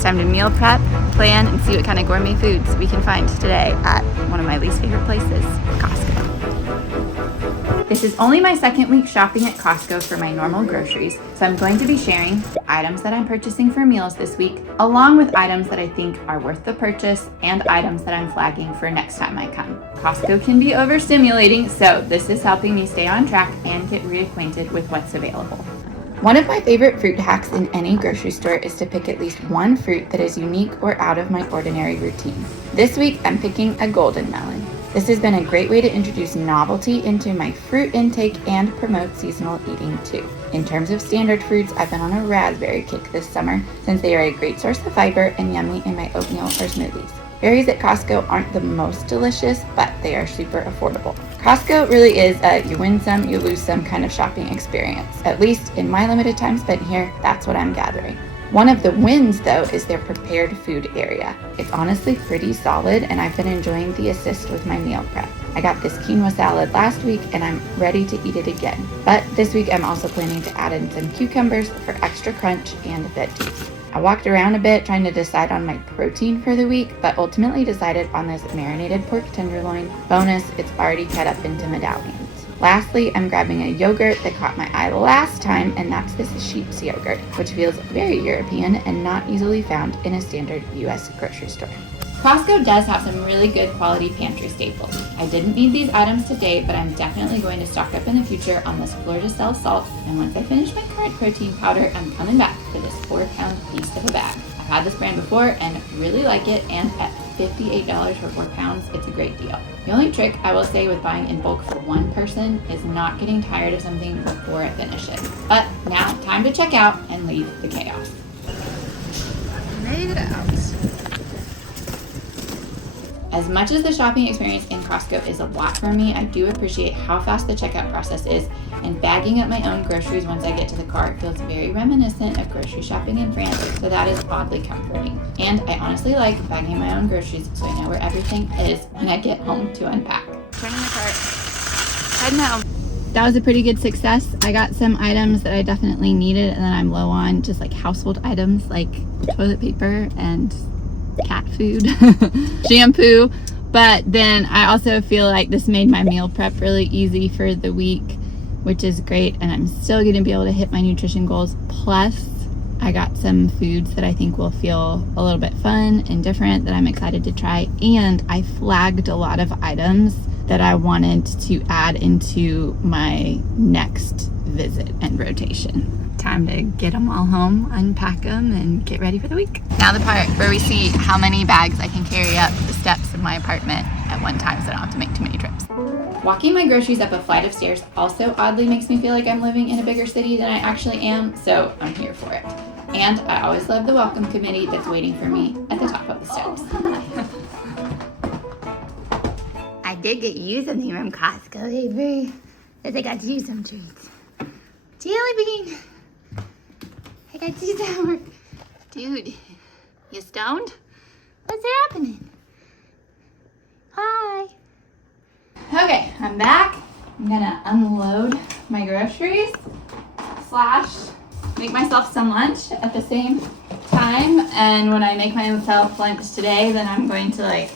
It's time to meal prep, plan, and see what kind of gourmet foods we can find today at one of my least favorite places, Costco. This is only my second week shopping at Costco for my normal groceries, so I'm going to be sharing the items that I'm purchasing for meals this week, along with items that I think are worth the purchase and items that I'm flagging for next time I come. Costco can be overstimulating, so this is helping me stay on track and get reacquainted with what's available. One of my favorite fruit hacks in any grocery store is to pick at least one fruit that is unique or out of my ordinary routine. This week, I'm picking a golden melon. This has been a great way to introduce novelty into my fruit intake and promote seasonal eating too. In terms of standard fruits, I've been on a raspberry kick this summer since they are a great source of fiber and yummy in my oatmeal or smoothies. Berries at Costco aren't the most delicious, but they are super affordable. Costco really is a you win some, you lose some kind of shopping experience. At least in my limited time spent here, that's what I'm gathering. One of the wins, though, is their prepared food area. It's honestly pretty solid, and I've been enjoying the assist with my meal prep. I got this quinoa salad last week, and I'm ready to eat it again. But this week, I'm also planning to add in some cucumbers for extra crunch and veggies. I walked around a bit trying to decide on my protein for the week, but ultimately decided on this marinated pork tenderloin. Bonus, it's already cut up into medallions. Lastly, I'm grabbing a yogurt that caught my eye last time, and that's this sheep's yogurt, which feels very European and not easily found in a standard US grocery store. Costco does have some really good quality pantry staples. I didn't need these items today, but I'm definitely going to stock up in the future on this Fleur-de-Sel salt, and once I finish my current protein powder, I'm coming back for this 4-pound beast of a bag. I've had this brand before and really like it, and at $58 for 4 pounds, it's a great deal. The only trick I will say with buying in bulk for one person is not getting tired of something before I finish it. But now, time to check out and leave the chaos. Made it out. As much as the shopping experience in Costco is a lot for me, I do appreciate how fast the checkout process is, and bagging up my own groceries once I get to the car feels very reminiscent of grocery shopping in France, so that is oddly comforting. And I honestly like bagging my own groceries so I know where everything is when I get home to unpack. Turning the cart. Heading home. That was a pretty good success. I got some items that I definitely needed and then I'm low on, just like household items like toilet paper and cat food, shampoo, but then I also feel like this made my meal prep really easy for the week, which is great, and I'm still going to be able to hit my nutrition goals. Plus, I got some foods that I think will feel a little bit fun and different that I'm excited to try, and I flagged a lot of items that I wanted to add into my next visit and rotation. Time to get them all home, unpack them, and get ready for the week. Now the part where we see how many bags I can carry up the steps of my apartment at one time so I don't have to make too many trips. Walking my groceries up a flight of stairs also oddly makes me feel like I'm living in a bigger city than I actually am, so I'm here for it. And I always love the welcome committee that's waiting for me at the top of the steps. I did get you something from Costco, Avery. Because I got you some treats. Jelly bean! I got you some. Dude, you stoned? What's happening? Hi. Okay, I'm back. I'm gonna unload my groceries / make myself some lunch at the same time. And when I make myself lunch today, then I'm going to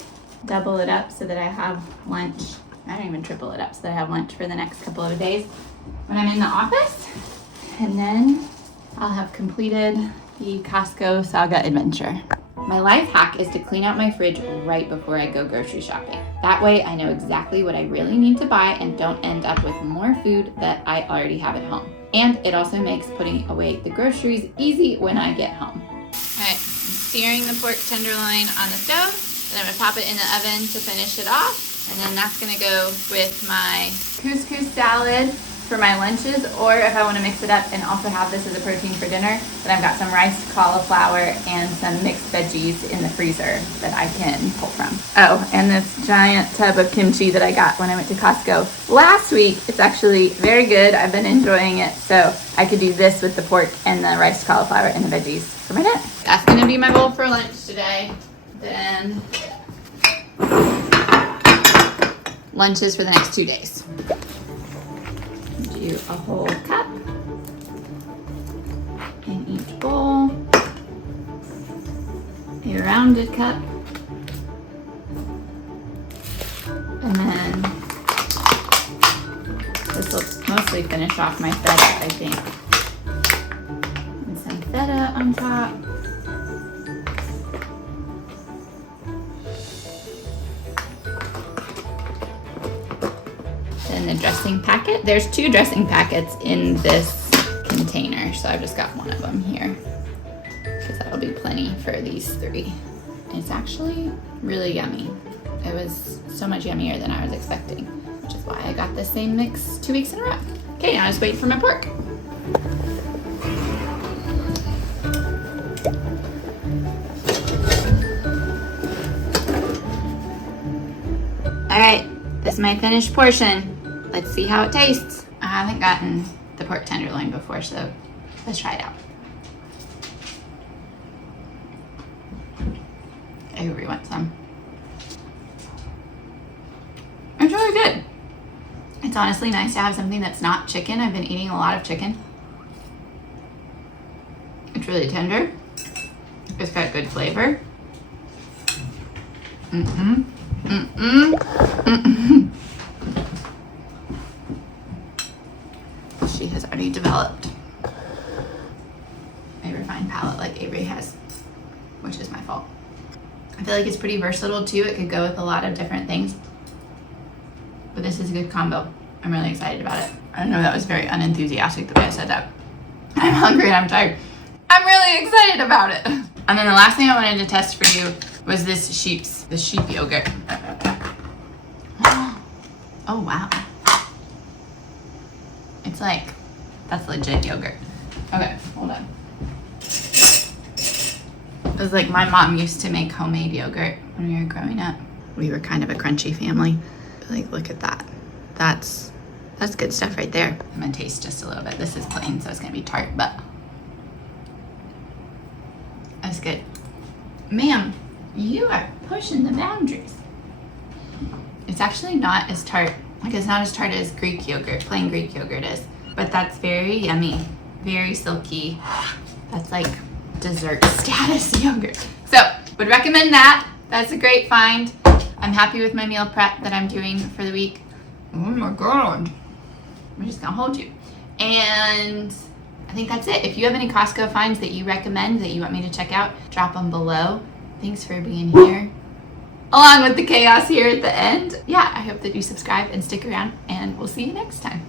double it up so that I have lunch. I don't even triple it up so that I have lunch for the next couple of days when I'm in the office. And then I'll have completed the Costco saga adventure. My life hack is to clean out my fridge right before I go grocery shopping. That way I know exactly what I really need to buy and don't end up with more food that I already have at home. And it also makes putting away the groceries easy when I get home. All right, I'm searing the pork tenderloin on the stove, and I'm gonna pop it in the oven to finish it off. And then that's gonna go with my couscous salad for my lunches, or if I want to mix it up and also have this as a protein for dinner, then I've got some riced cauliflower and some mixed veggies in the freezer that I can pull from. Oh, and this giant tub of kimchi that I got when I went to Costco last week. It's actually very good. I've been enjoying it, so I could do this with the pork and the riced cauliflower and the veggies for my dinner. That's going to be my bowl for lunch today. Then lunches for the next 2 days. Do a whole cup in each bowl. a rounded cup. And then this will mostly finish off my feta, I think. And some feta on top. Then the dressing packet. There's 2 dressing packets in this container, so I've just got one of them here because that'll be plenty for these 3. It's actually really yummy. It was so much yummier than I was expecting, which is why I got the same mix 2 weeks in a row. Okay, now I just wait for my pork. All right, this is my finished portion. Let's see how it tastes. I haven't gotten the pork tenderloin before, so let's try it out. Avery wants some. It's really good. It's honestly nice to have something that's not chicken. I've been eating a lot of chicken. It's really tender. It's got good flavor. She has already developed a refined palate like Avery has, which is my fault. I feel like it's pretty versatile too. It could go with a lot of different things. But this is a good combo. I'm really excited about it. I know that was very unenthusiastic the way I said that. I'm hungry and I'm tired. I'm really excited about it. And then the last thing I wanted to test for you was the sheep yogurt. Oh wow. It's like, that's legit yogurt. Okay, hold on. It was like my mom used to make homemade yogurt when we were growing up. We were kind of a crunchy family. Like, look at that. That's good stuff right there. I'm gonna taste just a little bit. This is plain, so it's gonna be tart, but that's good. Ma'am, you are pushing the boundaries. It's actually not as tart. Like, it's not as tart as Greek yogurt, plain Greek yogurt is. But that's very yummy, very silky. That's like dessert status yogurt. So, would recommend that. That's a great find. I'm happy with my meal prep that I'm doing for the week. Oh my God. I'm just gonna hold you. And I think that's it. If you have any Costco finds that you recommend, that you want me to check out, drop them below. Thanks for being here, along with the chaos here at the end. Yeah, I hope that you subscribe and stick around, and we'll see you next time.